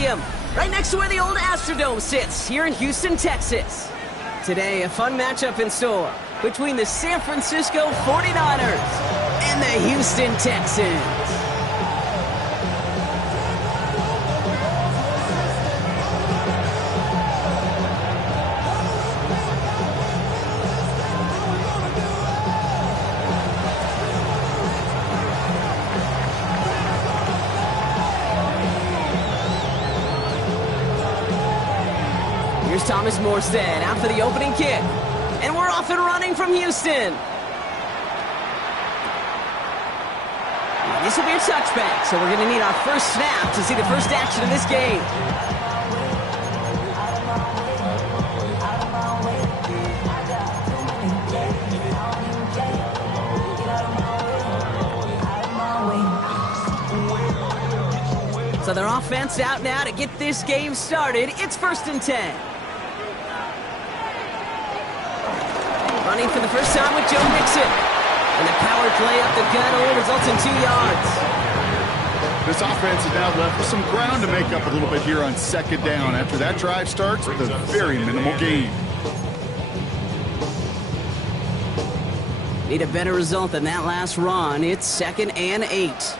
Stadium, right next to where the old Astrodome sits, here in Houston, Texas. Today, a fun matchup in store between the San Francisco 49ers and the Houston Texans. Here's Thomas Morstead out for the opening kick. And we're off and running from Houston. This will be a touchback, so we're going to need our first snap to see the first action of this game. So their offense out now to get this game started. It's 1st and 10. Running for the first time with Joe Mixon. And the power play up the gun only results in 2 yards. This offense is now left with some ground to make up a little bit here on 2nd down. After that drive starts with a very minimal gain. Need a better result than that last run. It's 2nd and 8.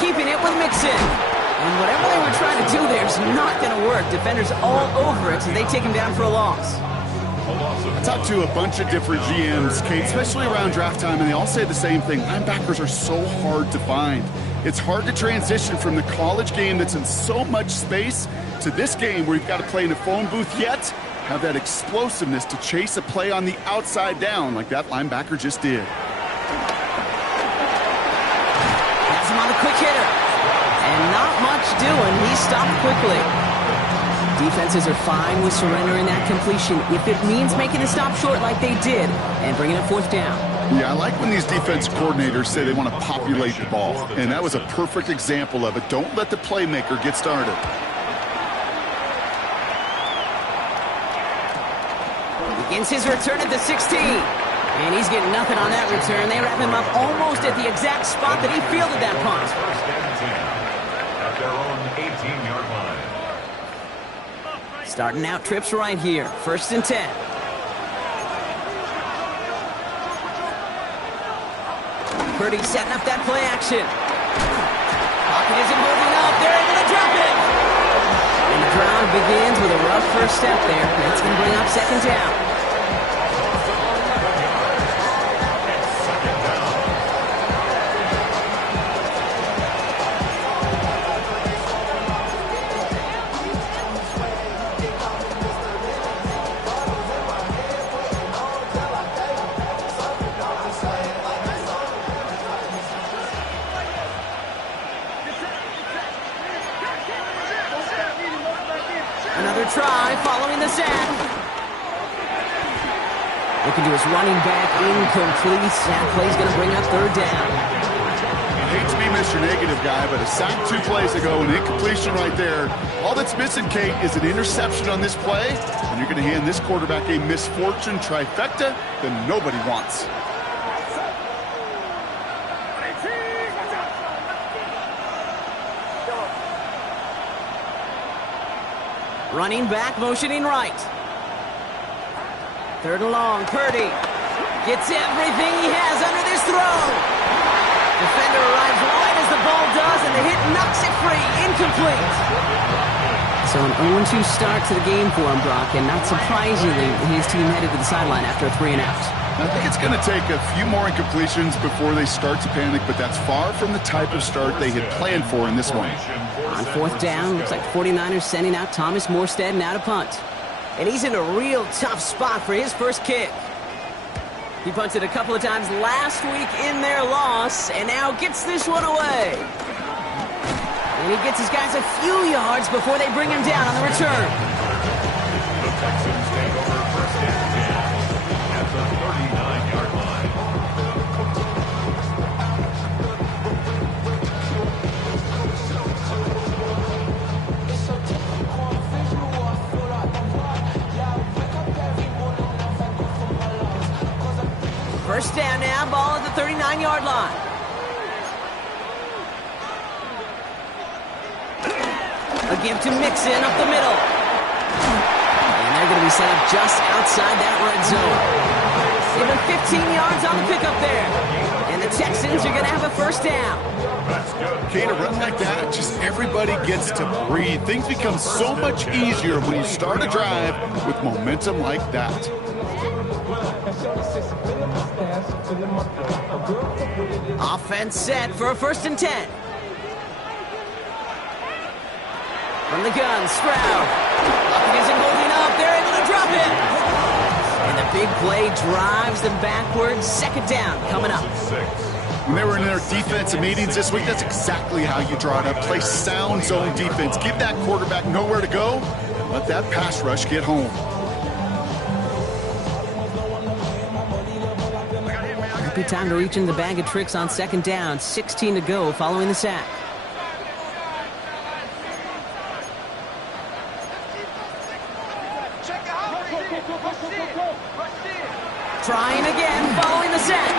Keeping it with Mixon. And whatever they were trying to do there is not going to work. Defenders all over it, so they take him down for a loss. I talked to a bunch of different GMs, Kate, especially around draft time, and they all say the same thing. Linebackers are so hard to find. It's hard to transition from the college game that's in so much space to this game where you've got to play in a phone booth yet have that explosiveness to chase a play on the outside down like that linebacker just did. Has him on a quick hitter. And not much doing. He stopped quickly. Defenses are fine with surrendering that completion if it means making a stop short like they did and bringing up 4th down. Yeah, I like when these defense coordinators say they want to populate the ball. And that was a perfect example of it. Don't let the playmaker get started. Begins his return at the 16. And he's getting nothing on that return. They wrap him up almost at the exact spot that he fielded that punt. Their own 18-yard line. Starting out trips right here. 1st and 10. Purdy setting up that play action. Pocket isn't moving up. They're able to drop it. And the drive begins with a rough first step there. That's going to bring up 2nd down. Another try following the sack. Looking to his running back, incomplete. That play's going to bring up 3rd down. I hate to be Mr. Negative guy, but a sack 2 plays ago, an incompletion right there. All that's missing, Kate, is an interception on this play, and you're going to hand this quarterback a misfortune trifecta that nobody wants. Running back, motioning right. 3rd and long, Purdy gets everything he has under this throw. Defender arrives right as the ball does, and the hit knocks it free, incomplete. So an 0-2 start to the game for him, Brock, and not surprisingly, his team headed to the sideline after a 3-and-out. I think it's going to take a few more incompletions before they start to panic, but that's far from the type of start they had planned for in this one. On 4th down, looks like 49ers sending out Thomas Morstead now to punt. And he's in a real tough spot for his first kick. He punted a couple of times last week in their loss, and now gets this one away. And he gets his guys a few yards before they bring him down on the return. The Texans take over 1st and 10 at the 39-yard line. First down now, ball at the 39-yard 15-yard line. A give to Mixon up the middle. And they're going to be set up just outside that red zone. Give him 15 yards on the pickup there. And the Texans are going to have a first down. Okay, to run like that, just everybody gets to breathe. Things become so much easier when you start a drive with momentum like that. Offense set for a 1st and 10. From the gun, Stroud. Up against him, holding up. They're able to drop it. And the big play drives them backwards. 2nd down coming up. When they were in their defensive meetings this week, that's exactly how you draw it up. Play sound zone defense. Give that quarterback nowhere to go, and let that pass rush get home. Might be time to reach in the bag of tricks on 2nd down. 16 to go following the sack. Trying again following the sack.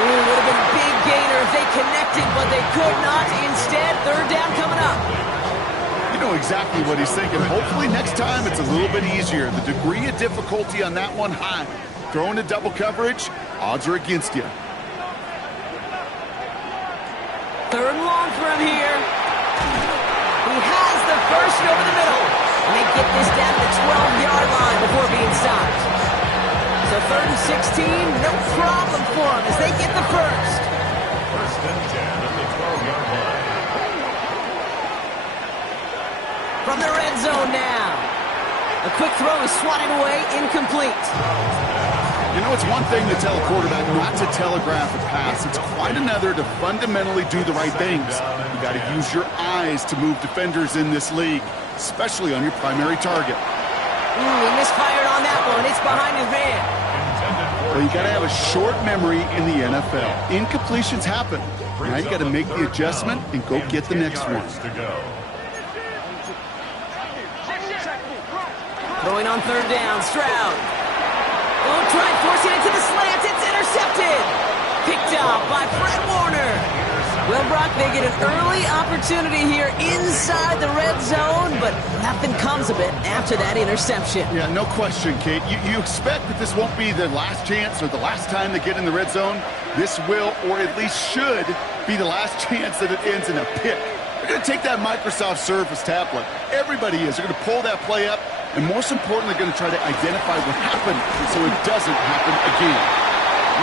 Ooh, would have been a big gainer if they connected, but they could not. Instead, 3rd down coming up. You know exactly what he's thinking. Hopefully next time it's a little bit easier. The degree of difficulty on that one high. Throwing to double coverage, odds are against you. 3rd and long for him here. He has the first over the middle. And they get this down to the 12-yard line before being stopped. So 3rd and 16, no problem for them as they get the first. 1st and 10 at the 12-yard line. From the red zone now. A quick throw is swatted away, incomplete. You know, it's one thing to tell a quarterback not to telegraph a pass. It's quite another to fundamentally do the right things. You got to use your eyes to move defenders in this league, especially on your primary target. Ooh, he misfired on that one. It's behind his man. Well, you got to have a short memory in the NFL. Incompletions happen. Now you got to make the adjustment and go get the next one. Throwing on 3rd down, Stroud. Oh, try forcing it to the slant. It's intercepted. Picked up by Fred Warner. Well, Brock, they get an early opportunity here inside the red zone, but nothing comes of it after that interception. Yeah, no question, Kate. You expect that this won't be their last chance or the last time they get in the red zone. This will, or at least should, be the last chance that it ends in a pick. They're going to take that Microsoft Surface tablet. Everybody is. They're going to pull that play up, and most importantly, they're going to try to identify what happened so it doesn't happen again.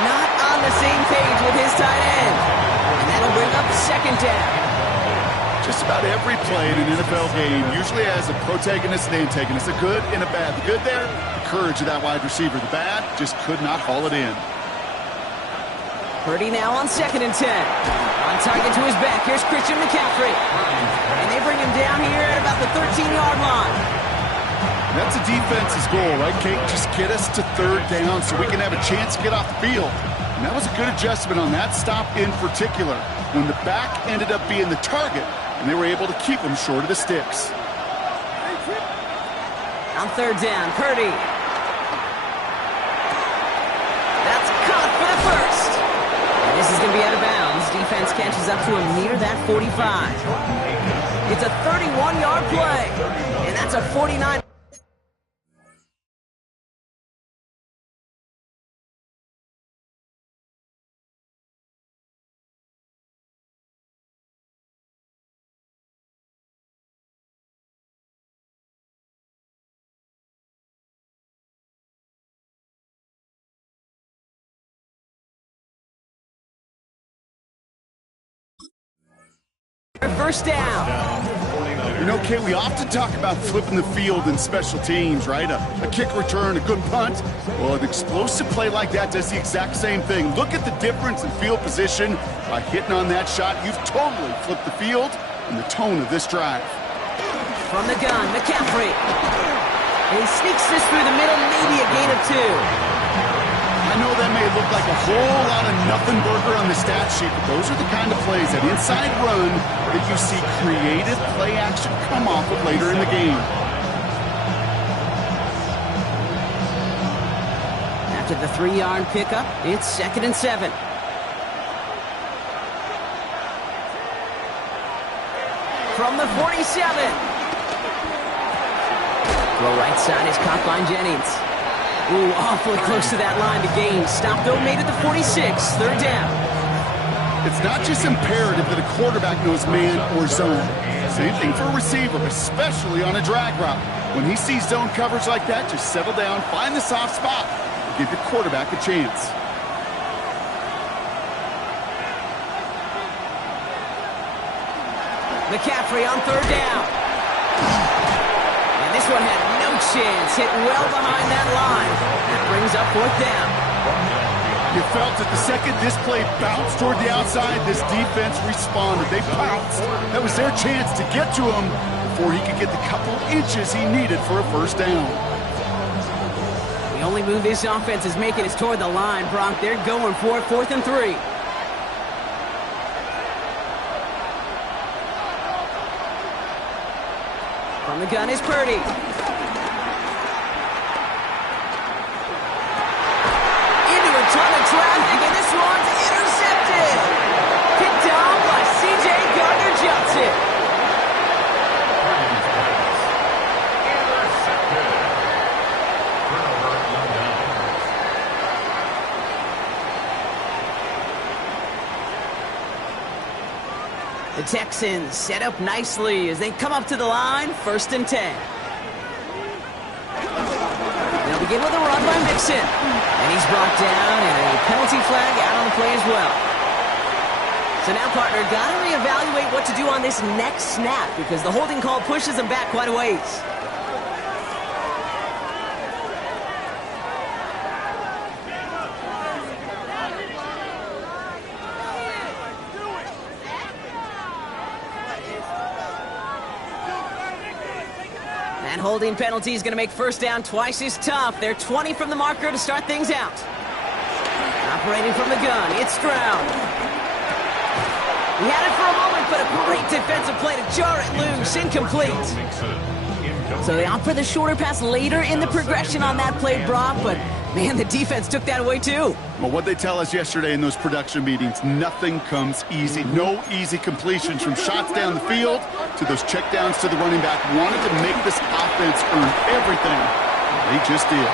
Not on the same page with his tight end. And that'll bring up 2nd down. Just about every play in an NFL game usually has a protagonist and antagonist, a good and a bad. The good there, the courage of that wide receiver. The bad, just could not haul it in. Purdy now on 2nd and 10. On target to his back. Here's Christian McCaffrey. And they bring him down here at about the 13-yard line. That's a defense's goal, right, Kate? Just get us to 3rd down so we can have a chance to get off the field. And that was a good adjustment on that stop in particular, when the back ended up being the target, and they were able to keep him short of the sticks. On 3rd down, Purdy. That's caught for the first. And this is going to be out of bounds. Defense catches up to him near that 45. It's a 31-yard play, and that's a 49. First down. You know, Kate, we often talk about flipping the field in special teams, right? A kick return, a good punt. Well, an explosive play like that does the exact same thing. Look at the difference in field position. By hitting on that shot, you've totally flipped the field and the tone of this drive. From the gun, McCaffrey. And he sneaks this through the middle, maybe a gain of 2. I know that may look like a whole lot of nothing burger on the stat sheet, but those are the kind of plays, that inside run, that you see creative play action come off of later in the game. After with the 3-yard pickup. It's 2nd and 7. From the 47. Throw right side is caught by Jennings. Ooh, awfully close to that line to gain. Stop though, made it to 46. 3rd down. It's not just imperative that a quarterback knows man or zone. Same thing for a receiver, especially on a drag route. When he sees zone coverage like that, just settle down, find the soft spot, and give your quarterback a chance. McCaffrey on 3rd down. And this one had no chance. Hit well behind that line. That brings up 4th down. You felt it the second this play bounced toward the outside, this defense responded. They pounced. That was their chance to get to him before he could get the couple inches he needed for a 1st down. The only move this offense is making is toward the line, Brock. They're going for it, 4th and 3. From the gun is Purdy. Into a ton of traffic, and this one's intercepted. Picked off by C.J. Gardner-Johnson. The Texans set up nicely as they come up to the line, 1st and 10. They'll begin with a run by Mixon. And he's brought down, and a penalty flag out on the play as well. So now, partner, got to reevaluate what to do on this next snap because the holding call pushes them back quite a ways. That holding penalty is going to make 1st down twice as tough. They're 20 from the marker to start things out. Operating from the gun, it's Stroud. He had it for a moment, but a great defensive play to jar it loose. Incomplete. So they opt for the shorter pass later in the progression on that play, Brock, but man, the defense took that away too. Well, what they tell us yesterday in those production meetings, nothing comes easy. No easy completions from shots down the field to those checkdowns to the running back. Wanted to make this offense earn everything. They just did.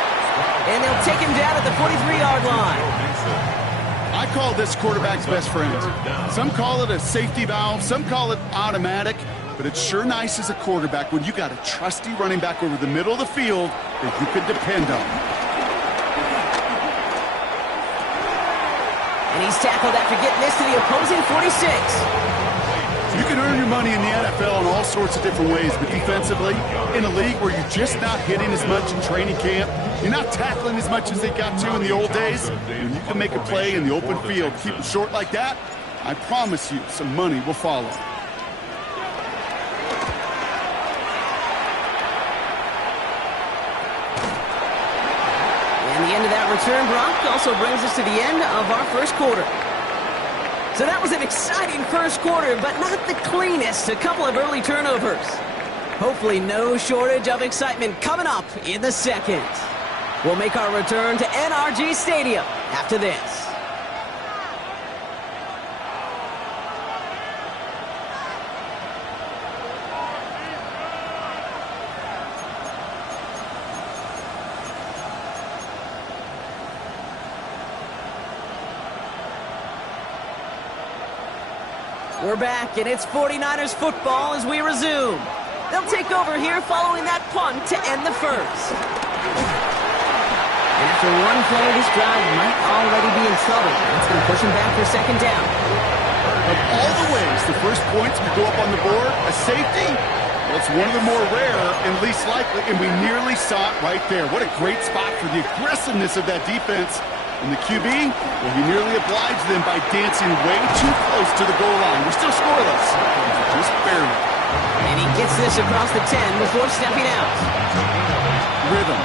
And they'll take him down at the 43-yard line. I call this quarterback's best friend. Some call it a safety valve, some call it automatic, but it's sure nice as a quarterback when you got a trusty running back over the middle of the field that you can depend on. And he's tackled after getting this to the opposing 46. You can earn your money in the NFL in all sorts of different ways, but defensively, in a league where you're just not hitting as much in training camp, you're not tackling as much as they got to in the old days, when you can make a play in the open field, keep it short like that, I promise you some money will follow. And the end of that return, Brock, also brings us to the end of our 1st quarter. So that was an exciting 1st quarter, but not the cleanest. A couple of early turnovers. Hopefully no shortage of excitement coming up in the 2nd. We'll make our return to NRG Stadium after this. We're back, and it's 49ers football as we resume. They'll take over here following that punt to end the 1st. And after one play, this drive might already be in trouble. That's going to push him back for 2nd down. Of all the ways the 1st points could go up on the board, a safety, well, it's one of the more rare and least likely, and we nearly saw it right there. What a great spot for the aggressiveness of that defense. And the QB, well, he nearly obliged them by dancing way too close to the goal line. We're still scoreless, just barely. And he gets this across the 10 before stepping out. Rhythm.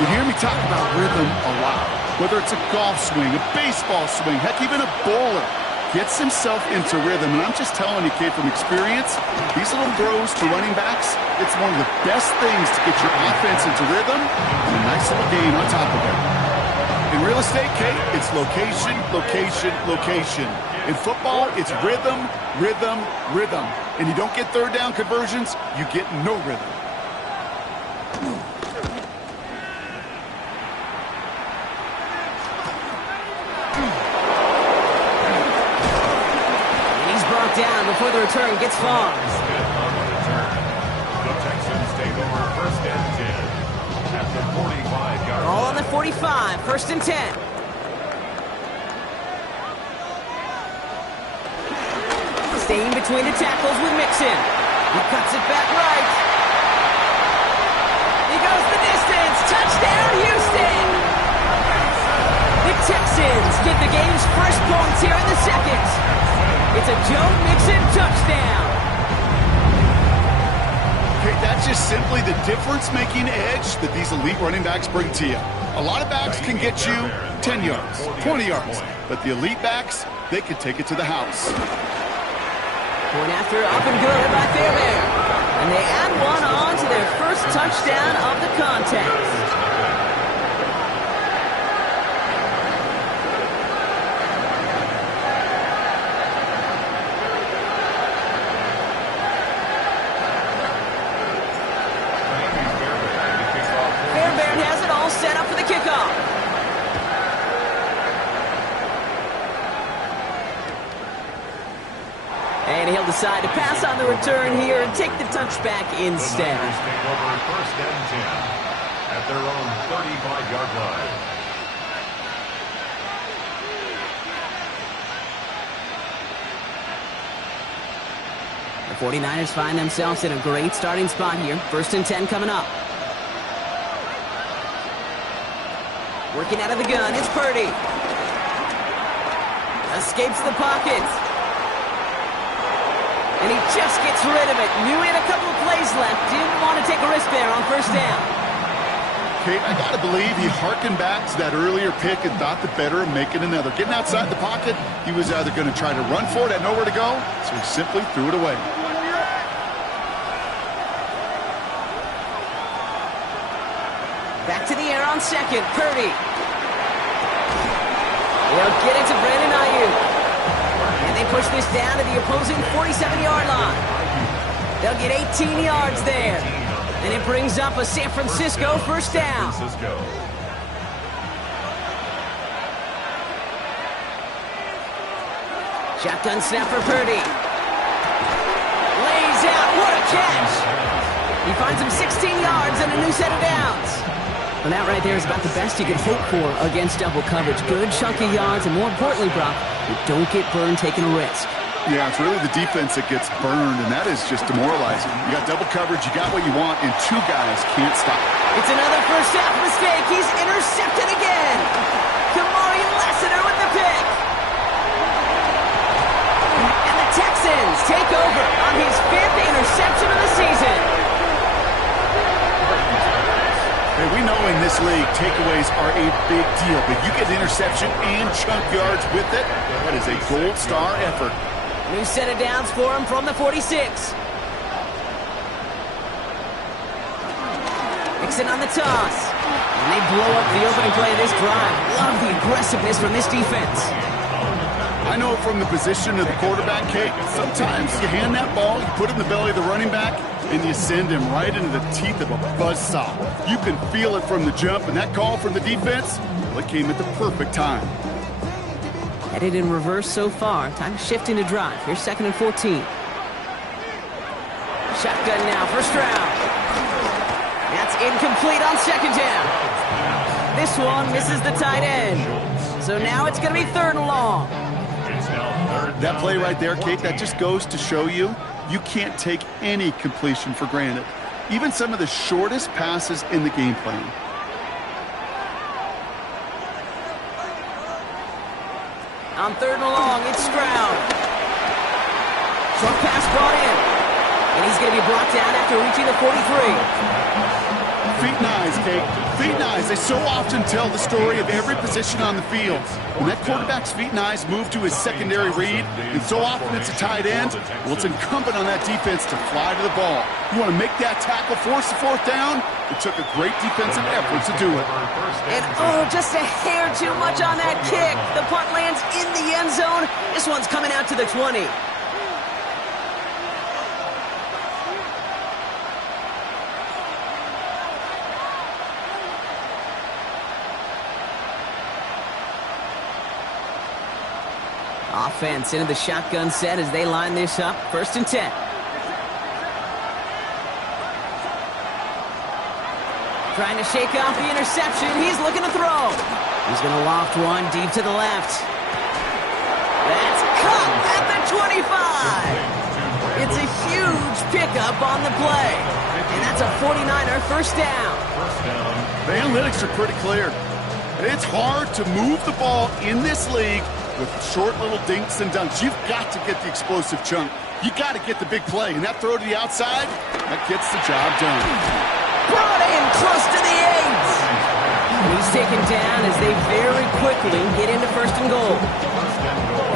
You hear me talk about rhythm a lot. Whether it's a golf swing, a baseball swing, heck, even a bowler gets himself into rhythm. And I'm just telling you, kid, from experience, these little throws to running backs, it's one of the best things to get your offense into rhythm and a nice little gain on top of it. In real estate, Kate, it's location, location, location. In football, it's rhythm, rhythm, rhythm. And you don't get third down conversions, you get no rhythm. And he's brought down before the return gets far. The Texans take over first and 10 at the 45-yard All on the 45, first and 10. Staying between the tackles with Mixon. He cuts it back right. He goes the distance. Touchdown, Houston! The Texans get the game's first points here in the second. It's a Joe Mixon touchdown. Okay, that's just simply the difference-making edge that these elite running backs bring to you. A lot of backs can get you 10 yards, 20 yards, but the elite backs, they can take it to the house. Point after, up and good by Fairbairn. And they add one on to their first touchdown of the contest. Fairbairn has it all set up for the kickoff. And he'll decide to pass on the return here and take the touchback instead. The Niners take over first and 10 at their own 35-yard line. The 49ers find themselves in a great starting spot here. First and 10 coming up. Working out of the gun, it's Purdy. Escapes the pocket. And he just gets rid of it. Knew he had a couple of plays left. Didn't want to take a risk there on first down. Kate, I got to believe he harkened back to that earlier pick and thought the better of making another. Getting outside the pocket, he was either going to try to run for it, had nowhere to go, so he simply threw it away. Back to the air on second. Purdy. They'll get it to Brandon Ayuk. And they push this down to the opposing 47-yard line. They'll get 18 yards there. And it brings up a San Francisco first down. Shotgun snap for Purdy. Lays out. What a catch. He finds him 16 yards and a new set of downs. Well, that right there is about the best you could hope for against double coverage. Good chunky yards, and more importantly, Brock, you don't get burned taking a risk. Yeah, it's really the defense that gets burned, and that is just demoralizing. You got double coverage, you got what you want, and two guys can't stop. It's another first half mistake. He's intercepted again. Kamari Lassiter with the pick. And the Texans take over on his fifth interception of the season. Hey, we know in this league, takeaways are a big deal, but you get interception and chunk yards with it. That is a gold star effort. New set of downs for him from the 46. Mixon on the toss. And they blow up the opening play of this drive. Love the aggressiveness from this defense. I know from the position of the quarterback, Kate, sometimes you hand that ball, you put it in the belly of the running back, and you send him right into the teeth of a buzzsaw. You can feel it from the jump, and that call from the defense, well, it came at the perfect time. Headed in reverse so far. Time to shift into drive. Here's second and 14. Shotgun now, first round. That's incomplete on second down. This one misses the tight end. So now it's going to be third and long. That play right there, Kate, that just goes to show you, you can't take any completion for granted. Even some of the shortest passes in the game plan. On third and long, it's Stroud. Short pass brought in. And he's going to be brought down after reaching the 43. Feet and eyes, Kate. Feet and eyes. They so often tell the story of every position on the field. When that quarterback's feet and eyes move to his secondary read, and so often it's a tight end, well, it's incumbent on that defense to fly to the ball. You want to make that tackle, force the fourth down? It took a great defensive effort to do it. And oh, just a hair too much on that kick. The punt lands in the end zone. This one's coming out to the 20. Offense into the shotgun set as they line this up. 1st and 10. Trying to shake off the interception. He's looking to throw. He's going to loft one deep to the left. That's caught at the 25. It's a huge pickup on the play. And that's a 49er first down. The analytics are pretty clear. It's hard to move the ball in this league with short little dinks and dunks. You've got to get the explosive chunk. You got to get the big play. And that throw to the outside, that gets the job done. Brought in close to the 8. He's taken down as they very quickly get into 1st and goal.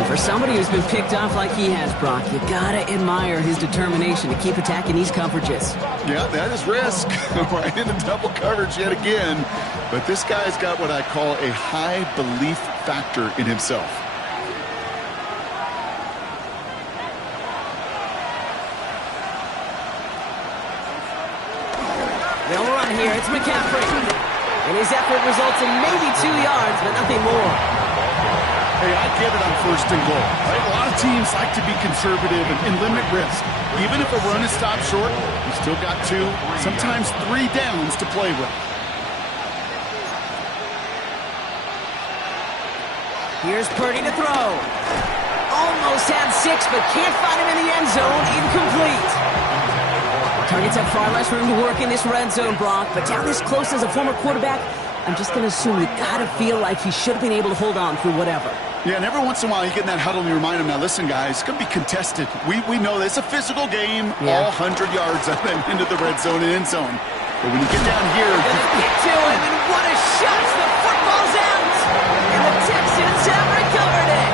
And for somebody who's been picked off like he has, Brock, you got to admire his determination to keep attacking these coverages. Yeah, that is risk. Right into double coverage yet again. But this guy's got what I call a high belief factor in himself. They'll run here. It's McCaffrey. And his effort results in maybe 2 yards, but nothing more. Hey, I get it on 1st and goal. Right? A lot of teams like to be conservative and limit risk. Even if a run is stopped short, you still got 2, sometimes 3 downs to play with. Here's Purdy to throw. Almost had 6, but can't find him in the end zone. Incomplete. Targets have far less room to work in this red zone, Brock, but down this close as a former quarterback, I'm just going to assume you got to feel like he should have been able to hold on through whatever. Yeah, and every once in a while you get in that huddle and you remind him, now listen, guys, it's going to be contested. We know this. It's a physical game, all 100 yards of them into the red zone and end zone. But when you get down here... Get to him, and what a shot! The football's out! And the Texans have recovered it!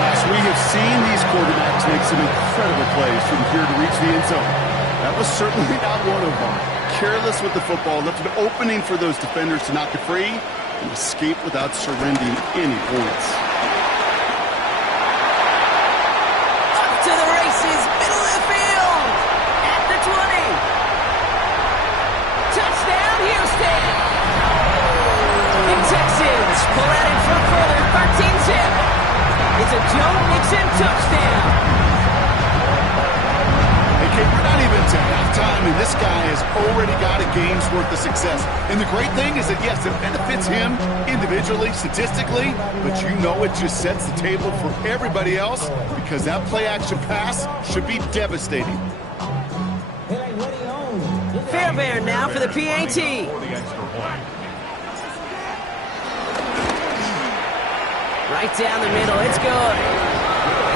Gosh, we have seen these quarterbacks make some incredible plays from here to reach the end zone. That was certainly not one of them. Careless with the football, left an opening for those defenders to knock it free and escape without surrendering any points. Up to the races, middle of the field, at the 20. Touchdown, Houston! The Texans pull out in front further, 13-zip. It's a Joe Mixon touchdown. We're not even to halftime, and this guy has already got a game's worth of success. And the great thing is that, yes, it benefits him individually, statistically, but you know it just sets the table for everybody else because that play-action pass should be devastating. Fairbairn now for the PAT. Right down the middle, it's good.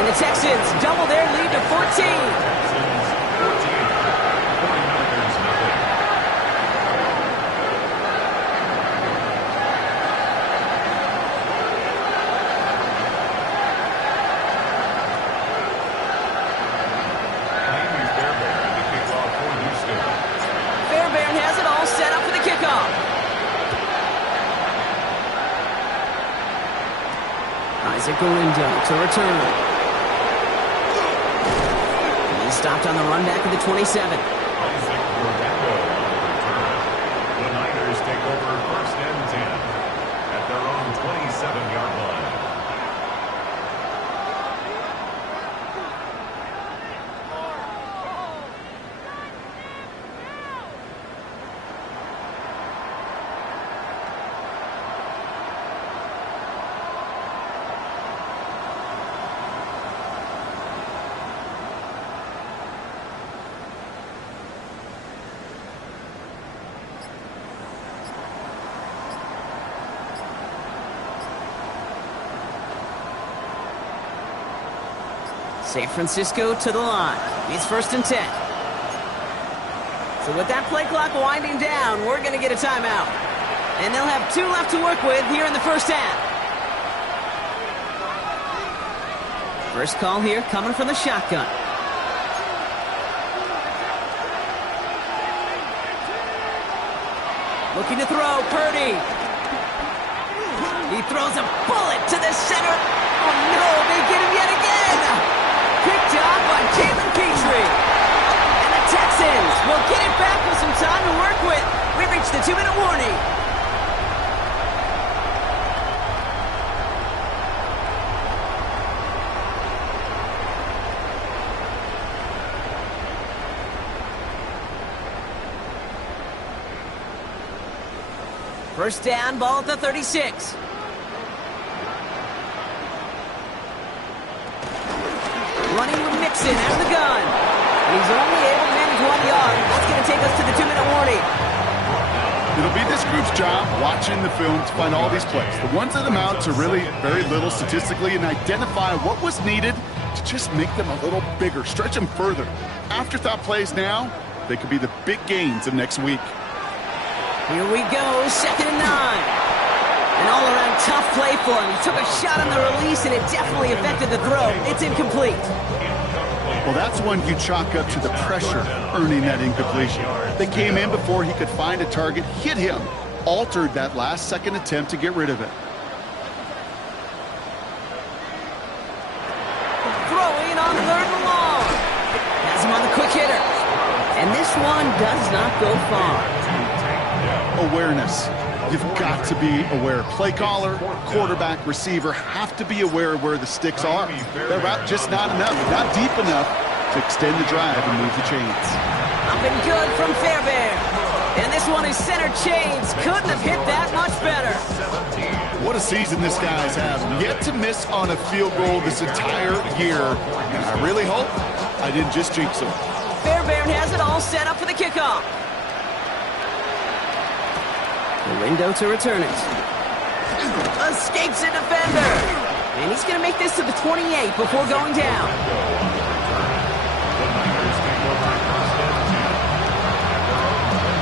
And the Texans double their lead to 14. To return. He's stopped on the run back of the 27. The Niners take over 1st and 10 at their own 27-yard line. San Francisco to the line. It's 1st and 10. So with that play clock winding down, we're going to get a timeout. And they'll have 2 left to work with here in the first half. First call here coming from the shotgun. Looking to throw, Purdy. He throws a bullet to the center. Oh no, they get him yet again. Picked off by Jalen Petrie. And the Texans will get it back with some time to work with. We reached the 2-minute warning. First down, ball at the 36. Running with Mixon out of the gun. And he's only able to manage 1 yard. That's going to take us to the 2-minute warning. It'll be this group's job watching the film to find all these plays. The ones that amount to really very little statistically and identify what was needed to just make them a little bigger, stretch them further. Afterthought plays now, they could be the big gains of next week. Here we go, 2nd and 9. An all-around tough play for him. He took a shot on the release, and it definitely affected the throw. It's incomplete. Well, that's one you chalk up to the pressure earning that incompletion. They came in before he could find a target, hit him, altered that last-second attempt to get rid of it. Throwing on 3rd and long. Has him on the quick hitter. And this one does not go far. Awareness. You've got to be aware. Play caller, quarterback, receiver have to be aware of where the sticks are. They're just not enough, not deep enough to extend the drive and move the chains. Up and good from Fairbairn. And this one is center chains. Couldn't have hit that much better. What a season this guy's having. Yet to miss on a field goal this entire year. And I really hope I didn't just jinx him. Fairbairn has it all set up for the kickoff. The window to return it. Escapes a defender. And he's going to make this to the 28 before going down. The Niners take over 1st and 10 at their own 28-yard line.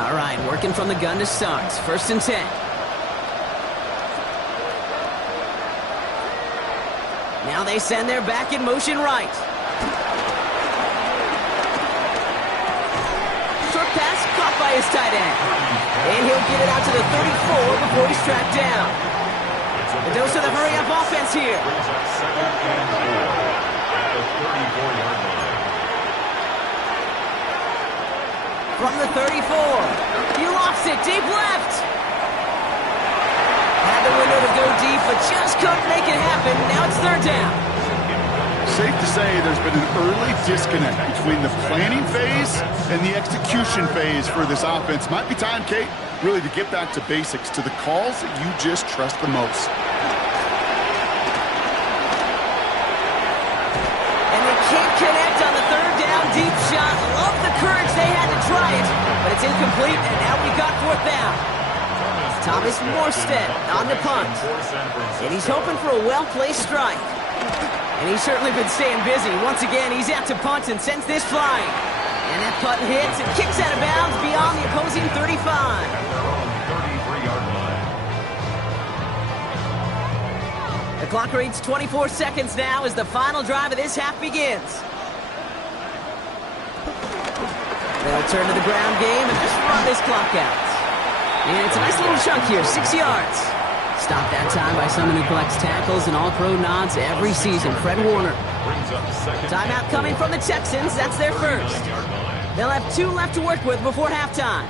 All right, working from the gun to start. 1st and 10. Now they send their back in motion right. Short pass caught by his tight end. And he'll get it out to the 34 before he's tracked down. A dose of the hurry-up offense here. Brings up 2nd and 4 at the 34-yard line. From the 34, he lofts it deep left. Had the window to go deep, but just couldn't make it happen. Now it's 3rd down. Safe to say there's been an early disconnect between the planning phase and the execution phase for this offense. Might be time, Kate, really to get back to basics, to the calls that you just trust the most. And they can't connect on the 3rd down deep shot. Love the courage they had to try it, but it's incomplete, and now we got 4th down. Thomas Morstead on the punt. And he's hoping for a well-placed strike. And he's certainly been staying busy. Once again, he's out to punt and sends this flying. And that punt hits and kicks out of bounds beyond the opposing 35. At their own 33-yard line. The clock reads 24 seconds now as the final drive of this half begins. They'll turn to the ground game and just run this clock out. And it's a nice little chunk here, 6 yards. Stopped that time by someone who collects tackles and all-pro nods every season, Fred Warner. Timeout coming from the Texans. That's their first. They'll have 2 left to work with before halftime.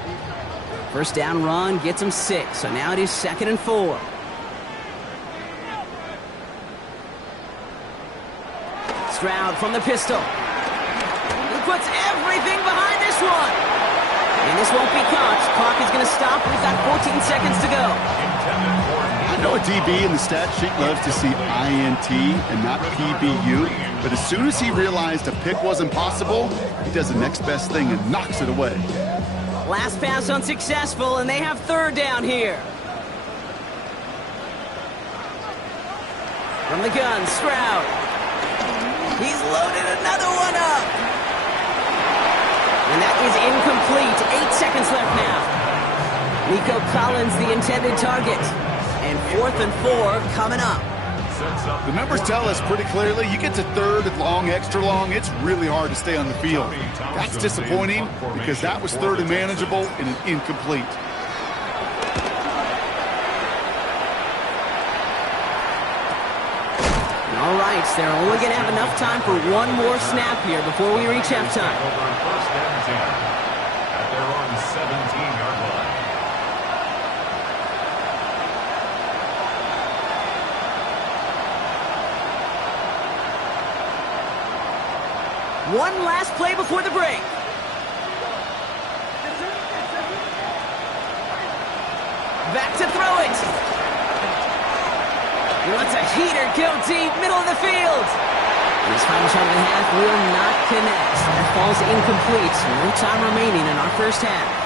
First down run gets them 6, so now it is 2nd and 4. Stroud from the pistol. He puts everything behind this one. And this won't be caught. Clock is going to stop. We've got 14 seconds to go. I know DB in the stat sheet loves to see INT and not PBU, but as soon as he realized a pick wasn't possible, he does the next best thing and knocks it away. Last pass unsuccessful, and they have third down here. From the gun, Stroud. He's loaded another one up. And that is incomplete. 8 seconds left now. Nico Collins, the intended target. And 4th and 4 coming up. The numbers tell us pretty clearly, you get to third and long, extra long, it's really hard to stay on the field. That's disappointing because that was third and manageable and an incomplete. All right, so they're only going to have enough time for one more snap here before we reach halftime. First and 10 at their own 17-yard line. One last play before the break. Back to throw it. He wants a heater, go deep, middle of the field. His final shot of the half will not connect. That falls incomplete. No time remaining in our first half.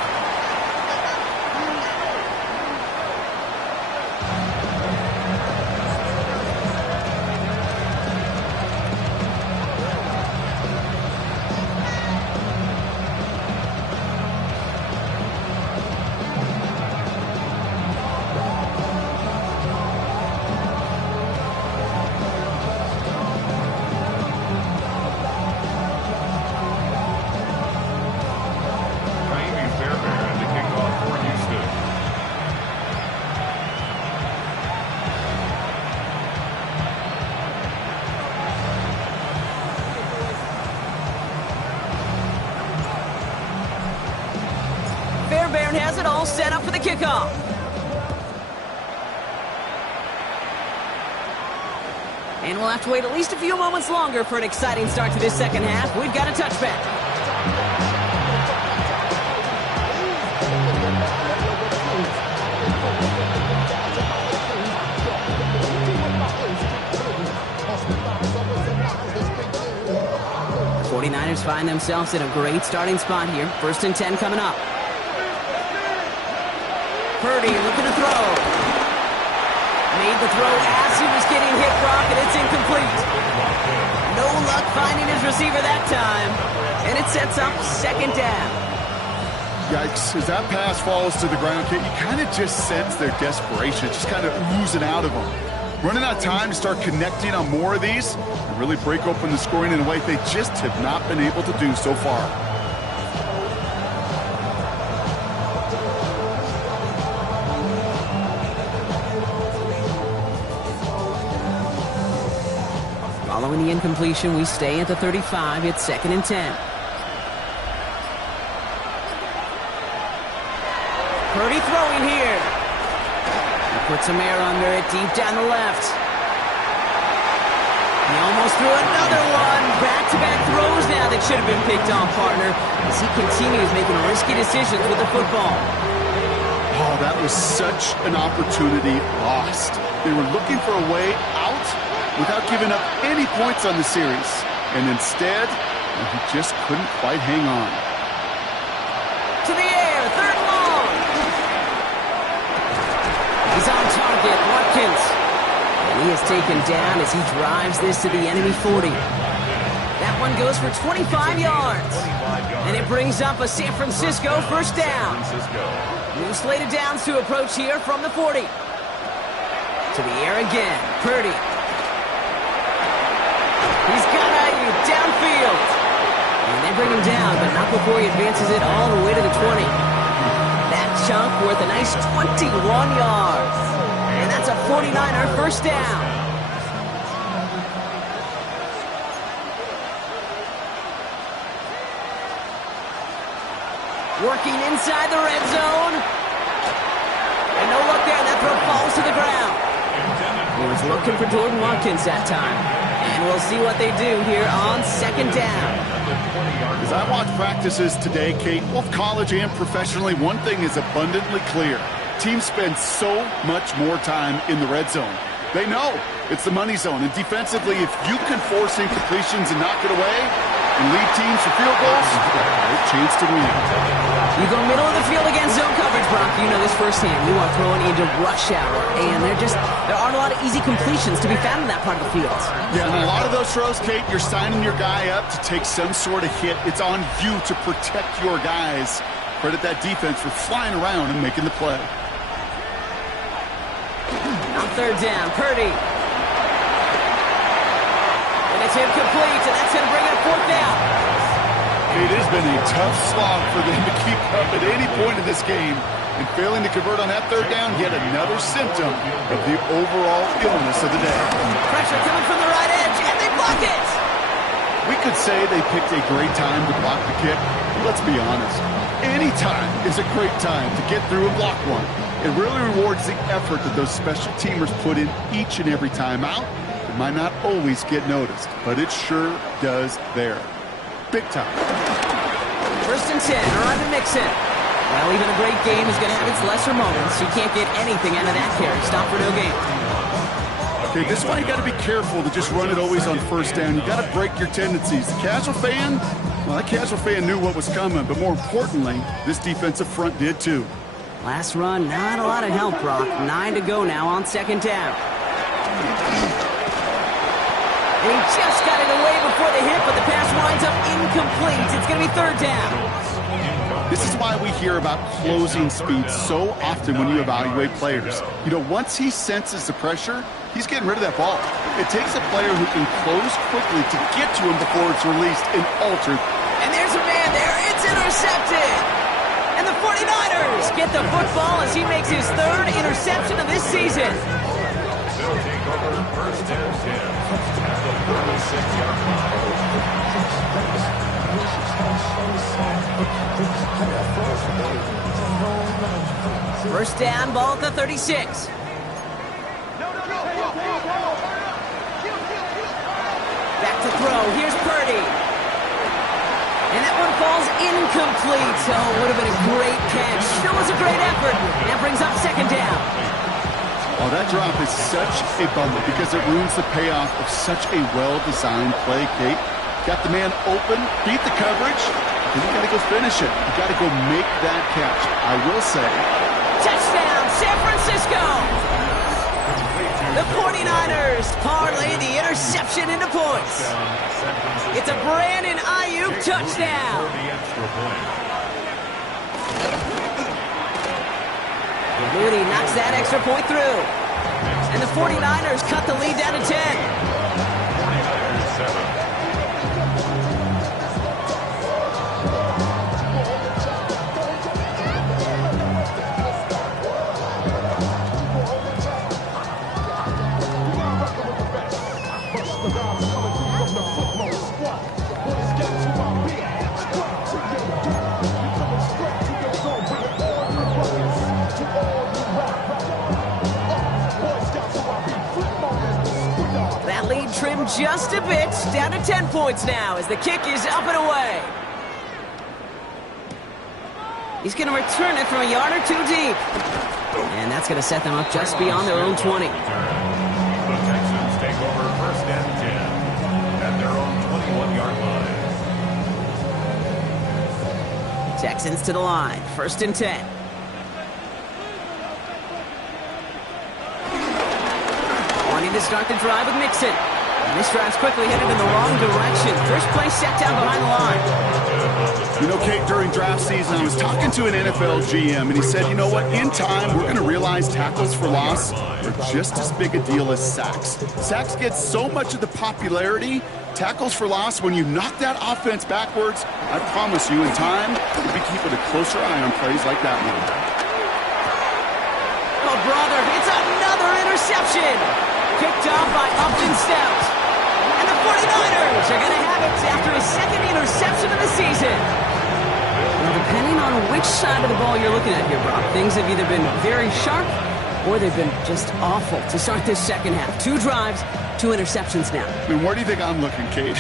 Fairbairn has it all set up for the kickoff. And we'll have to wait at least a few moments longer for an exciting start to this second half. We've got a touchback. The 49ers find themselves in a great starting spot here. 1st and 10 coming up. Purdy looking to throw. Made the throw as he was getting hit, Brock, and it's incomplete. No luck finding his receiver that time. And it sets up 2nd down. Yikes, as that pass falls to the ground, you kind of just sense their desperation, just kind of oozing out of them. Running out of time to start connecting on more of these and really break open the scoring in a way they just have not been able to do so far. Following the incompletion, we stay at the 35. It's 2nd and 10. Purdy throwing here. He puts some air under it deep down the left. He almost threw another one. Back-to-back throws now that should have been picked off, partner, as he continues making risky decisions with the football. Oh, that was such an opportunity lost. They were looking for a way out without giving up any points on the series. And instead, he just couldn't quite hang on. To the air, 3rd long. He's on target, Watkins. And he is taken down as he drives this to the enemy 40. That one goes for 25 yards. And it brings up a San Francisco 1st down. New slated downs to approach here from the 40. To the air again, Purdy. He's got Ayuk downfield. And they bring him down, but not before he advances it all the way to the 20. That chunk worth a nice 21 yards. And that's a 49er 1st down. Working inside the red zone. And no luck there, and that throw falls to the ground. He was looking for Jordan Watkins that time. And we'll see what they do here on 2nd down. As I watch practices today, Kate, both college and professionally, one thing is abundantly clear. Teams spend so much more time in the red zone. They know it's the money zone. And defensively, if you can force incompletions and knock it away and lead teams for field goals, no chance to win. You go middle of the field against zone coverage, Brock. You know this firsthand. You are throwing into rush hour. And there aren't a lot of easy completions to be found in that part of the field. Yeah, and a lot of those throws, Kate, you're signing your guy up to take some sort of hit. It's on you to protect your guys. Credit that defense for flying around and making the play. On third down, Purdy. And it's incomplete, and that's going to bring up fourth down. It has been a tough slog for them to keep up at any point in this game. And failing to convert on that third down, yet another symptom of the overall illness of the day. Pressure coming from the right edge, and they block it! We could say they picked a great time to block the kick. Let's be honest. Any time is a great time to get through and block one. It really rewards the effort that those special teamers put in each and every time out. It might not always get noticed, but it sure does there. Big time. First and 10, arrive at Mixon. Well, even a great game is going to have its lesser moments. You can't get anything out of that carry. Stop for no gain. Okay, this is why you got to be careful to just run it always on first down. You got to break your tendencies. The casual fan, well, that casual fan knew what was coming, but more importantly, this defensive front did too. Last run, not a lot of help, Brock. 9 to go now on second down. And he just got it away before the hit, but the pass winds up incomplete. It's going to be third down. This is why we hear about closing speed so often when you evaluate players. You know, once he senses the pressure, he's getting rid of that ball. It takes a player who can close quickly to get to him before it's released and altered. And there's a man there. It's intercepted. And the 49ers get the football as he makes his third interception of this season. They'll take over first and 10 at the 46-yard line. First down, ball at the 36. Back to throw. Here's Purdy. And that one falls incomplete. So it would have been a great catch. Still was a great effort. That brings up second down. Oh, that drop is such a bummer because it ruins the payoff of such a well-designed play, Kate. Got the man open, beat the coverage, then you got to go finish it. You got to go make that catch. I will say. Touchdown, San Francisco! The 49ers parlay the interception into points. It's a Brandon Ayuk touchdown. Mooney knocks that extra point through. And the 49ers cut the lead down to 10. 49ers 7. That lead trimmed just a bit, down to 10 points now as the kick is up and away. He's going to return it from a yard or two deep. And that's going to set them up just beyond their own 20. The Texans take over first and 10 at their own 21-yard line. Texans to the line, first and 10. Wanting to start the drive with Mixon. And this drive's quickly headed in the wrong direction. First play set down behind the line. You know, Kate, during draft season, I was talking to an NFL GM, and he said, you know what, in time, we're going to realize tackles for loss are just as big a deal as sacks. Sacks get so much of the popularity. Tackles for loss, when you knock that offense backwards, I promise you, in time, you'll be keeping a closer eye on plays like that one. Oh, brother, it's another interception. Kicked off by Upton Stout. And the 49ers are going to have it after his second interception of the season. Well, depending on which side of the ball you're looking at here, Brock, things have either been very sharp Or they've been just awful to start this second half. 2 drives, 2 interceptions now. I mean, where do you think I'm looking, Kate?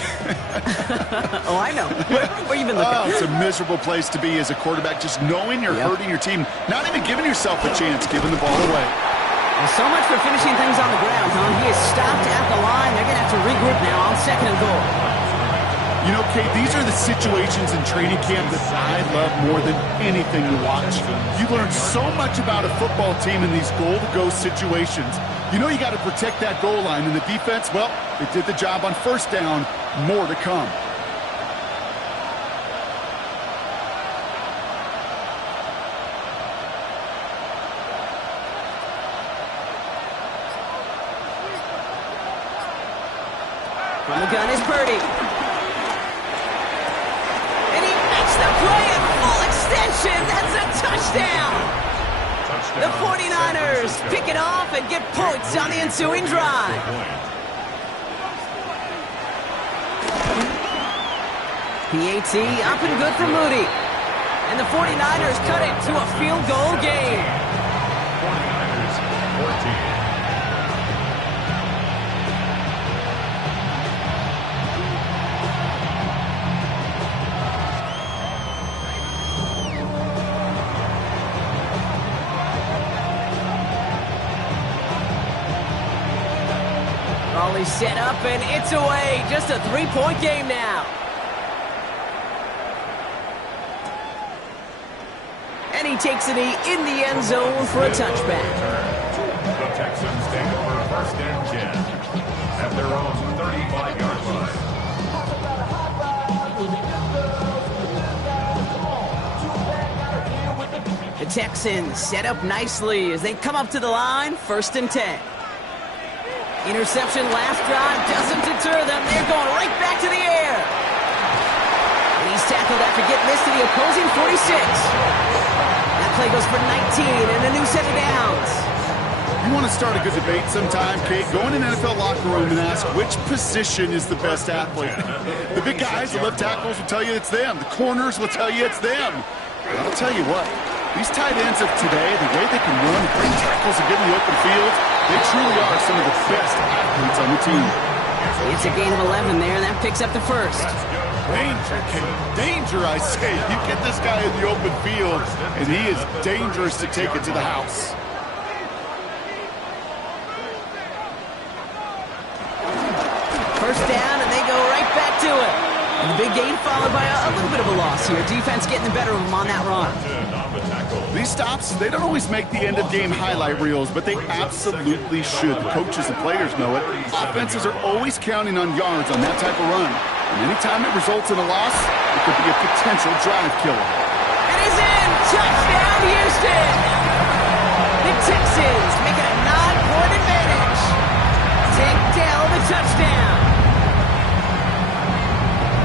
Oh, I know. Where you been looking? Oh, it's a miserable place to be as a quarterback, just knowing you're hurting your team, not even giving yourself a chance, giving the ball away. Well, so much for finishing things on the ground, huh? He is stopped at the line. They're going to have to regroup now on 2nd and goal. You know, Kate, these are the situations in training camp that I love more than anything to watch. You learn so much about a football team in these goal-to-go situations. You know you got to protect that goal line, and the defense, well, they did the job on 1st down. More to come. From the gun is Purdy. And he makes the play at full extension. That's a touchdown. The 49ers pick it off and get points on the ensuing drive. PAT up and good for Moody. And the 49ers cut it to a field goal game. 49ers 14. Raleigh set up and it's away. Just a 3-point game now. And he takes a knee in the end zone for a touchback. The Texans take over 1st and 10 at their own 35-yard line. The Texans set up nicely as they come up to the line, 1st and 10. Interception last drive doesn't deter them. They're going right back to the air. And he's tackled after getting this to the opposing 46. That play goes for 19 and a new set of downs. You want to start a good debate sometime, Kate? Go in an NFL locker room and ask which position is the best athlete. The big guys, the left tackles will tell you it's them. The corners will tell you it's them. But I'll tell you what, these tight ends of today, the way they can run, bring tackles, and get in the open field, they truly are some of the best athletes on the team. It's a gain of 11 there, and that picks up the 1st. Danger, Kate. Danger, I say. You get this guy in the open field, and he is dangerous to take it to the house. First down, and they go right back to it. And the big gain followed by a little bit of a loss here. Defense getting the better of them on that run. These stops, they don't always make the end-of-game highlight reels, but they absolutely should. The coaches and players know it. Offenses are always counting on yards on that type of run. And anytime it results in a loss, it could be a potential drive killer. And he's in! Touchdown, Houston! The Texans make it a 9-point advantage. Take Dell the touchdown.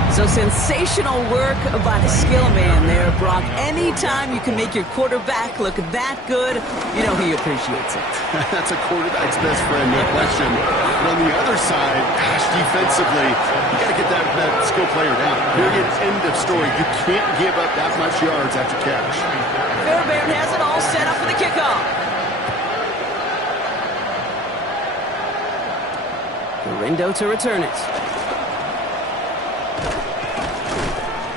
So sensational work by the skill man there, Brock. Anytime you can make your quarterback look that good, you know he appreciates it. That's a quarterback's best friend, no question. But on the other side, gosh, defensively, you got to get that skill player down. Period, end of story. You can't give up that much yards after catch. Fairbairn has it all set up for the kickoff. Dorindo to return it.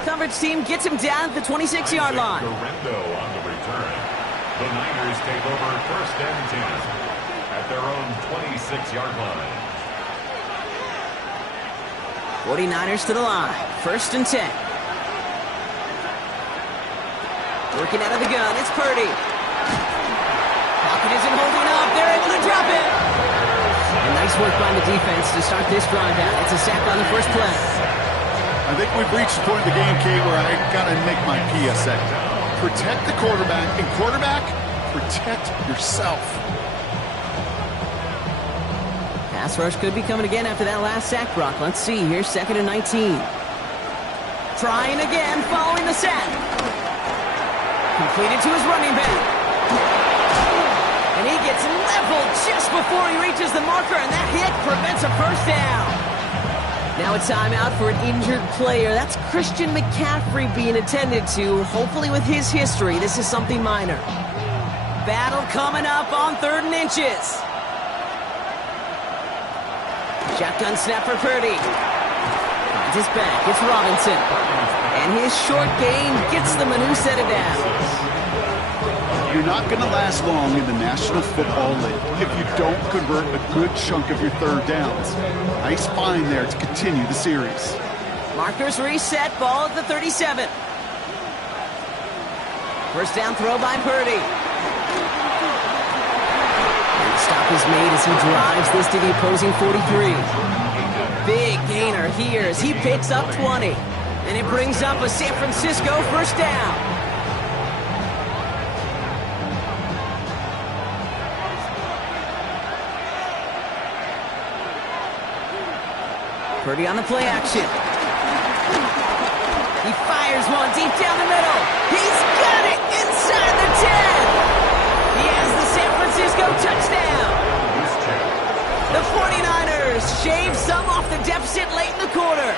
Coverage team gets him down at the 26-yard line. Dorindo on the return. The Niners take over 1st and 10 at their own 26-yard line. 49ers to the line. 1st and 10. Working out of the gun. It's Purdy. Pocket isn't holding up. They're able to drop it. And nice work by the defense to start this drive out. It's a sack on the first play. I think we've reached the point of the game, Kate, where I got to make my PSA. Protect the quarterback, and quarterback, protect yourself. Pass rush could be coming again after that last sack, Brock. Let's see here, 2nd and 19. Trying again, following the sack. Completed to his running back. And he gets leveled just before he reaches the marker, and that hit prevents a first down. Now a timeout for an injured player. That's Christian McCaffrey being attended to. Hopefully with his history, this is something minor. battle coming up on 3rd and inches. Shotgun snap for Purdy. Finds his back. It's Robinson. And his short gain gets them a new set of downs. You're not going to last long in the National Football League if you don't convert a good chunk of your 3rd downs. Nice find there to continue the series. Markers reset, ball at the 37. First down throw by Purdy. And the stop is made as he drives this to the opposing 43. Big gainer here as he picks up 20. And it brings up a San Francisco first down. Purdy on the play action. He fires one deep down the middle. He's got it inside the 10. He has the San Francisco touchdown. The 49ers shave some off the deficit late in the quarter.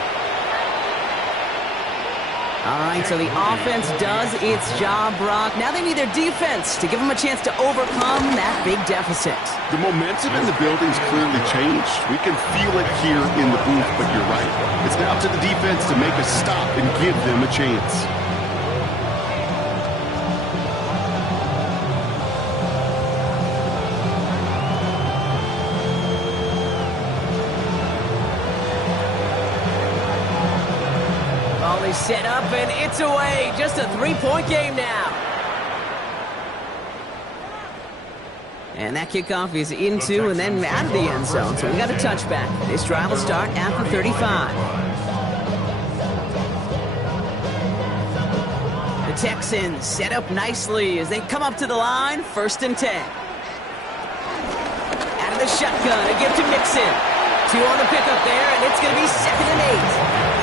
All right, so the offense does its job, Brock. Now they need their defense to give them a chance to overcome that big deficit. The momentum in the building's clearly changed. We can feel it here in the booth, but you're right. It's now up to the defense to make a stop and give them a chance. Set up and it's away. Just a 3-point game now. And that kickoff is into and then out of the end zone. So we got a touchback. This drive will start at the 35. The Texans set up nicely as they come up to the line. 1st and 10. Out of the shotgun. A give to Mixon. 2 on the pickup there, and it's going to be 2nd and 8.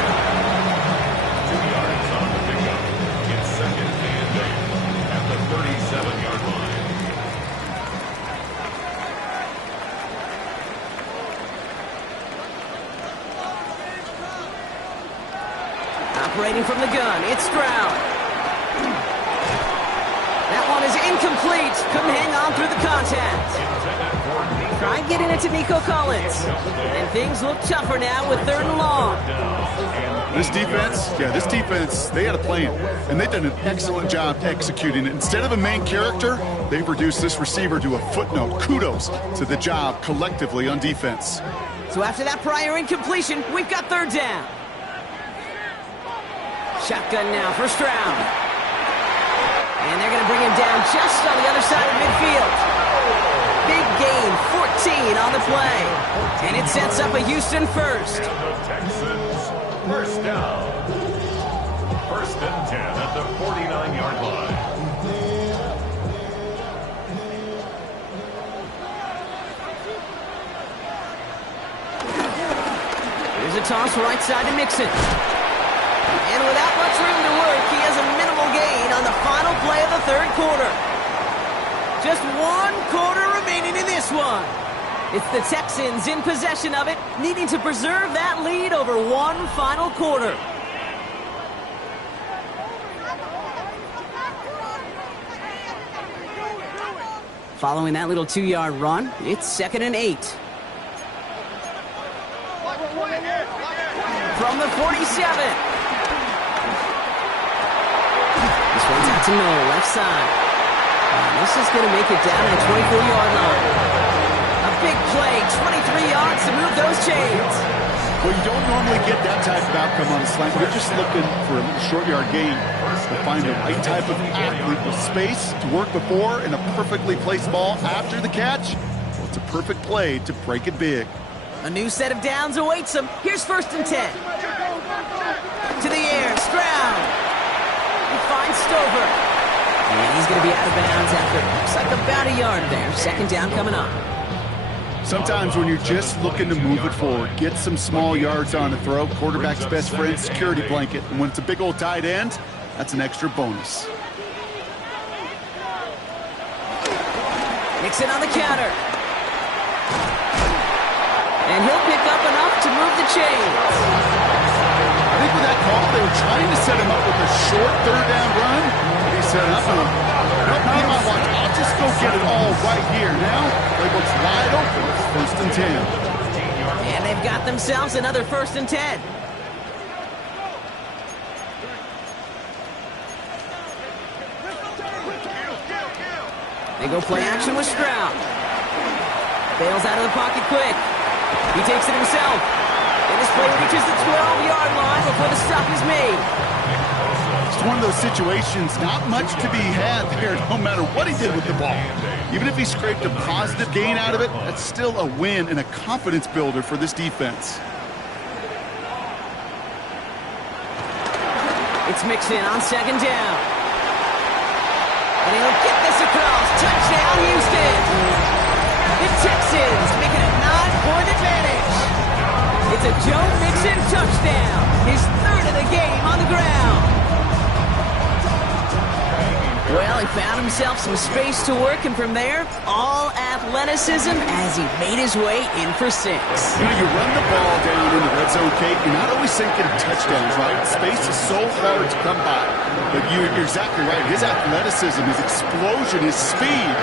Operating from the gun, it's Stroud. That one is incomplete. Couldn't hang on through the contact. Try getting it to Nico Collins. And things look tougher now with 3rd and long. This defense, they had a plan. And they've done an excellent job executing it. Instead of a main character, they've reduced this receiver to a footnote. Kudos to the job collectively on defense. So after that prior incompletion, we've got 3rd down. Shotgun now for Stroud. And they're going to bring him down just on the other side of midfield. Big gain, 14 on the play. And it sets up a Houston first. The Texans, first down. 1st and 10 at the 49-yard line. Here's a toss right side to Mixon. And without much room to work, he has a minimal gain on the final play of the 3rd quarter. Just 1 quarter remaining in this one. It's the Texans in possession of it, needing to preserve that lead over 1 final quarter. Following that little 2-yard run, it's 2nd and 8. From the 47. This one's out to Noel, left side. And this is going to make it down at the 24-yard line. A big play, 23 yards to move those chains. Well, you don't normally get that type of outcome on a slant. You're just looking for a little short-yard gain to find the right type of athlete with space to work before and a perfectly placed ball after the catch. Well, it's a perfect play to break it big. A new set of downs awaits him. Here's 1st and 10. To the air, Stroud. He finds Stover. And he's going to be out of bounds after, looks like about a yard there. 2nd down coming up. Sometimes when you're just looking to move it forward, get some small yards on the throw, quarterback's best friend, security blanket. And when it's a big old tight end, that's an extra bonus. Nixon on the counter. And he'll pick up enough to move the chains. I think with that call, they were trying to set him up with a short 3rd down run. But he set up and Not on my watch. I'll just go get it all right here. Now, playbook's wide open. First and 10. And they've got themselves another 1st and 10. They go play action with Stroud. Bails out of the pocket quick. He takes it himself. And this play reaches the 12-yard line before the stop is made. It's one of those situations, not much to be had there, no matter what he did with the ball. Even if he scraped a positive gain out of it, that's still a win and a confidence builder for this defense. It's mixed in on 2nd down. And he'll get this across. Touchdown, Houston. The Texans make it a 9-point advantage. It's a Joe Mixon touchdown. His 3rd of the game on the ground. Well, he found himself some space to work, and from there, all athleticism as he made his way in for 6. You know, you run the ball down in the red zone, Kate, you're not always thinking touchdowns, right? Space is so hard to come by. But you're exactly right. His athleticism, his explosion, his speed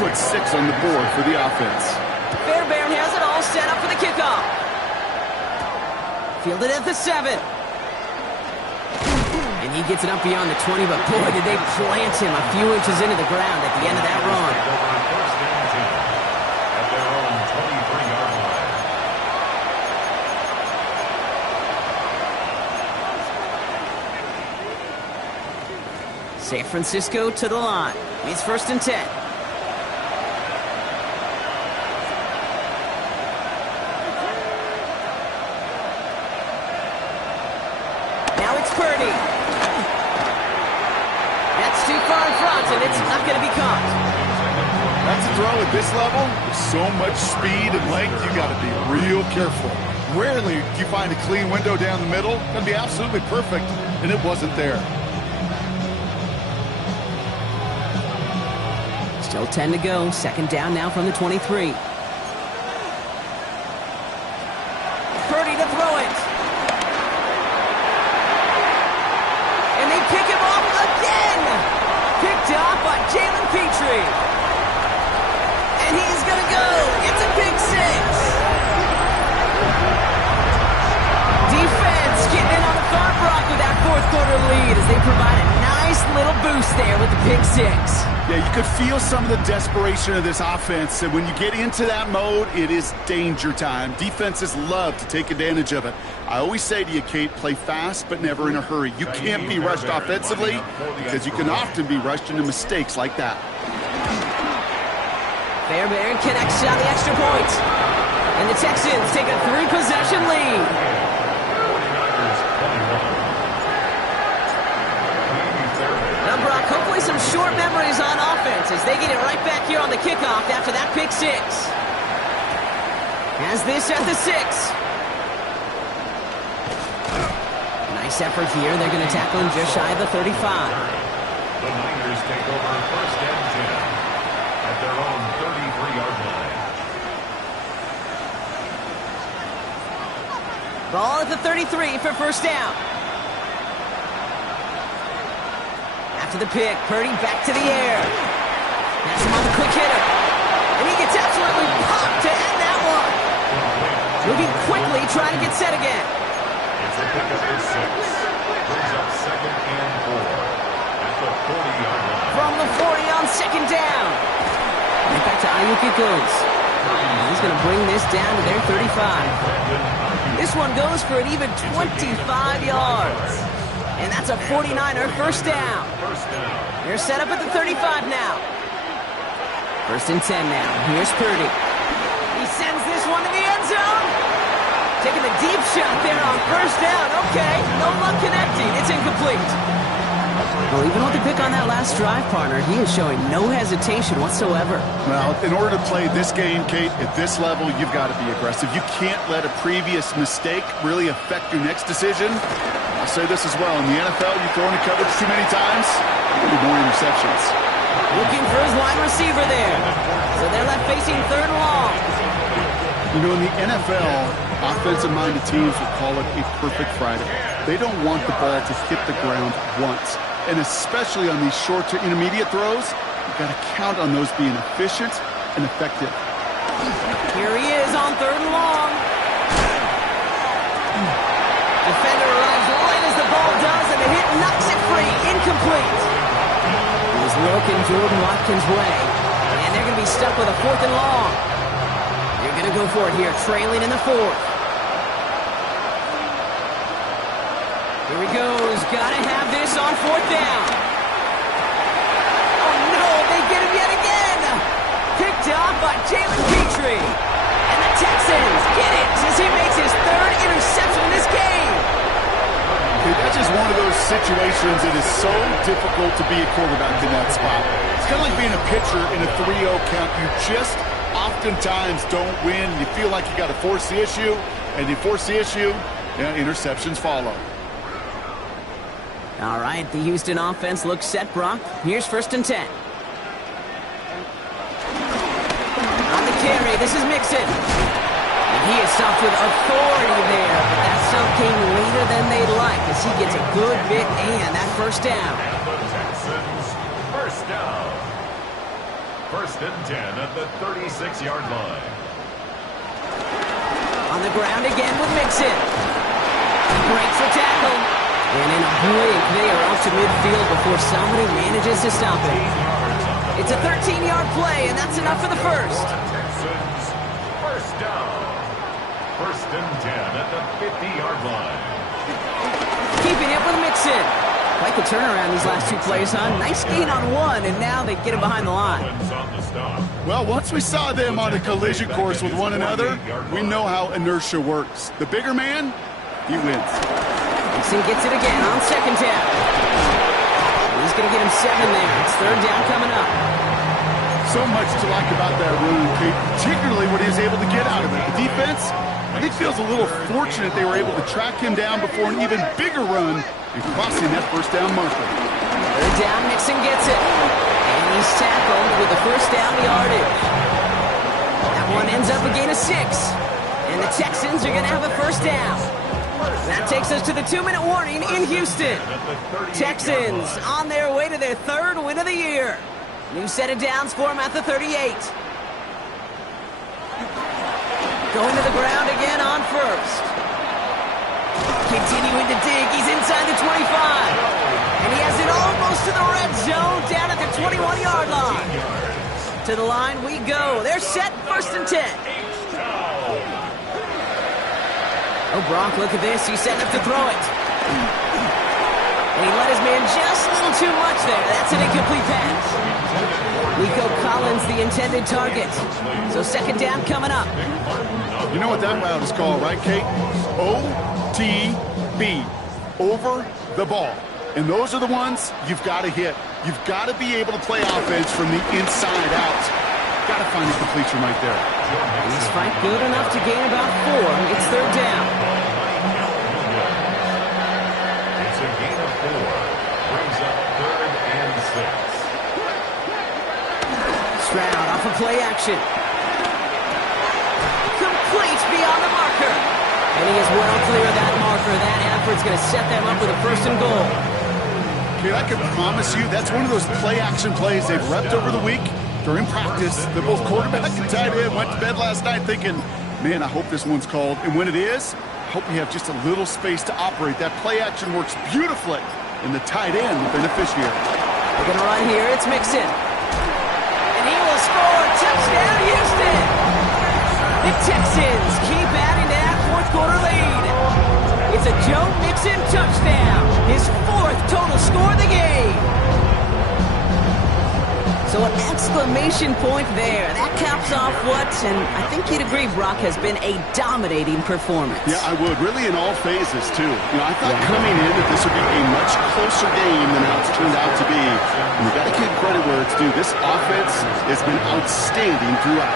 put 6 on the board for the offense. Fairbairn has it all set up for the kickoff. Fielded at the 7. And he gets it up beyond the 20, but boy, did they plant him a few inches into the ground at the end of that run. First and 10 at their own 23-yard line. San Francisco to the line. It's 1st and 10. Now it's Purdy. That's too far in front, and it's not going to be caught. That's a throw at this level. With so much speed and length, you got to be real careful. Rarely do you find a clean window down the middle. That'd be absolutely perfect, and it wasn't there. Still 10 to go. 2nd down now from the 23. Purdy to throw it. And they pick him off again. Picked off by Jalen Petrie. And he's going to go. It's a big 6. Defense getting in on the far block with that 4th quarter lead as they provide a nice little boost there with the pick 6. Yeah, you could feel some of the desperation of this offense. And when you get into that mode, it is danger time. Defenses love to take advantage of it. I always say to you, Kate, play fast but never in a hurry. You can't be rushed offensively because you can often be rushed into mistakes like that. Fairbairn connects on the extra point. And the Texans take a 3-possession lead. 49ers 21. Brock, hopefully some short memories on offense as they get it right back here on the kickoff after that pick 6. Has this at the 6. Nice effort here. They're going to tackle him just shy of the 35. The Niners take over 1st and 10 at their own 33-yard line. Ball at the 33 for 1st down. To the pick, Purdy back to the air. Has him on the quick hitter. And he gets absolutely popped to end that one. Moving quickly, trying to get set again. It's a pick up for 6. Brings up 2nd and 4 at the 40-yard line. From the 40 on 2nd down. And back to Ayuk it goes. He's going to bring this down to their 35. This one goes for an even 25 yards. And that's a 49er 1st down. They're set up at the 35 now. 1st and 10 now. Here's Purdy. He sends this one to the end zone. Taking the deep shot there on 1st down. Okay, no luck connecting. It's incomplete. Well, even with the pick on that last drive, partner, he is showing no hesitation whatsoever. Well, in order to play this game, Kate, at this level, you've got to be aggressive. You can't let a previous mistake really affect your next decision. I'll say this as well. In the NFL, you throw into coverage too many times, there'll be more interceptions. Looking for his wide receiver there. So they're left facing 3rd and long. You know, in the NFL, offensive-minded teams will call it a perfect Friday. They don't want the ball to hit the ground once. and especially on these short to intermediate throws, you've got to count on those being efficient and effective. Here he is on 3rd and long. Defender arrives right as the ball does, and the hit knocks it free. Incomplete. He was looking Jordan Watkins' way, and they're going to be stuck with a 4th and long. They're going to go for it here, trailing in the 4th. Here he goes. Got to have this on 4th down. Oh, no, they get him yet again. Picked off by Jalen Petrie. And the Texans get it as he makes his 3rd interception in this game. Okay, that's just one of those situations that is so difficult to be a quarterback in that spot. It's kind of like being a pitcher in a 3-0 count. You just oftentimes don't win. You feel like you got to force the issue, and you force the issue, interceptions follow. All right, the Houston offense looks set, Brock. Here's 1st and 10. On the carry, this is Mixon. And he is stopped with authority there, but that stop came later than they'd like as he gets a good bit and that 1st down. The Texans, 1st down. 1st and 10 at the 36-yard line. On the ground again with Mixon. He breaks the tackle. And in a blink, they are off to midfield before somebody manages to stop him. It's a 13-yard play, and that's enough for the 1st. Texans, 1st down. 1st and 10 at the 50-yard line. Keeping it with Mixon. Quite the turnaround these last 2 plays, huh? Nice gain on 1, and now they get him behind the line. Well, once we saw them on a collision course with one another, we know how inertia works. The bigger man, he wins. Mixon gets it again on 2nd down. He's going to get him 7 there. It's 3rd down coming up. So much to like about that run, Kate, particularly what he was able to get out of it. The defense, I think, feels a little fortunate they were able to track him down before an even bigger run and crossing that 1st down marker. 3rd down, Mixon gets it. And he's tackled with the 1st down yardage. That one ends up a gain of 6. And the Texans are going to have a 1st down. That takes us to the 2-minute warning in Houston. Texans on their way to their 3rd win of the year. New set of downs for them at the 38. Going to the ground again on 1st. Continuing to dig. He's inside the 25. And he has it almost to the red zone down at the 21-yard line. To the line we go. They're set 1st and 10. Oh, Brock, look at this. He's setting up to throw it. And he let his man just a little too much there. That's an incomplete pass. Nico Collins, the intended target. So 2nd down coming up. You know what that route is called, right, Kate? OTB. Over the ball. And those are the ones you've got to hit. You've got to be able to play offense from the inside out. Got to find a completion right there. He's fight good enough to gain about 4. It's 3rd down. It's a gain of 4. Brings up 3rd and 6. Stroud off of play action. Complete beyond the marker. And he is well clear of that marker. That effort's going to set them up with a 1st and goal. Kate, I can promise you that's one of those play action plays they've repped over the week. During practice, the both quarterback and tight end went to bed last night thinking, man, I hope this one's called. And when it is, I hope we have just a little space to operate. That play action works beautifully, and the tight end, the beneficiary. They're going to run here. It's Mixon. And he will score. Touchdown, Houston. The Texans keep adding to that 4th quarter lead. It's a Joe Mixon touchdown. His 4th total score of the game. So an exclamation point there. That caps off what, and I think you'd agree, Brock, has been a dominating performance. Yeah, I would. Really in all phases, too. You know, I thought coming in that this would be a much closer game than how it's turned out to be. And we got to give credit where it's due. This offense has been outstanding throughout.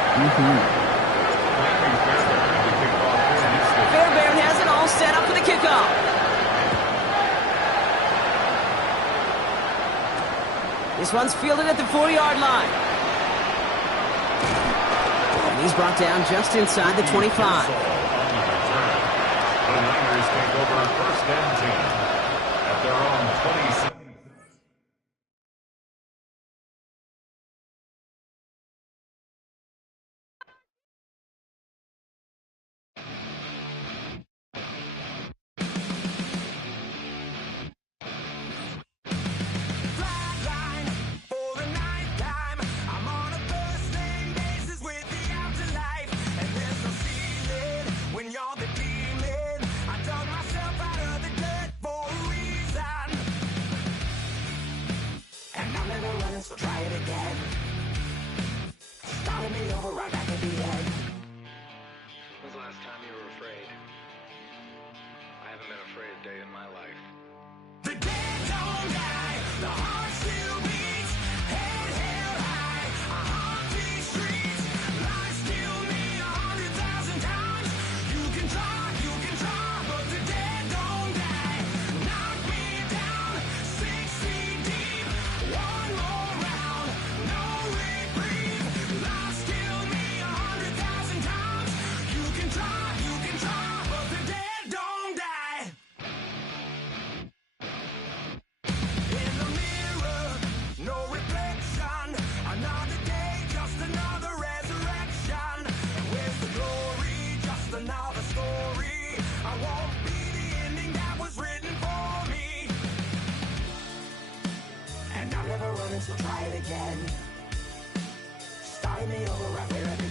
Fairbairn has it all set up for the kickoff. This one's fielded at the 4-yard line. And he's brought down just inside the 25. The Niners take over 1st and 10 at their own 27. again. Starting me over right where I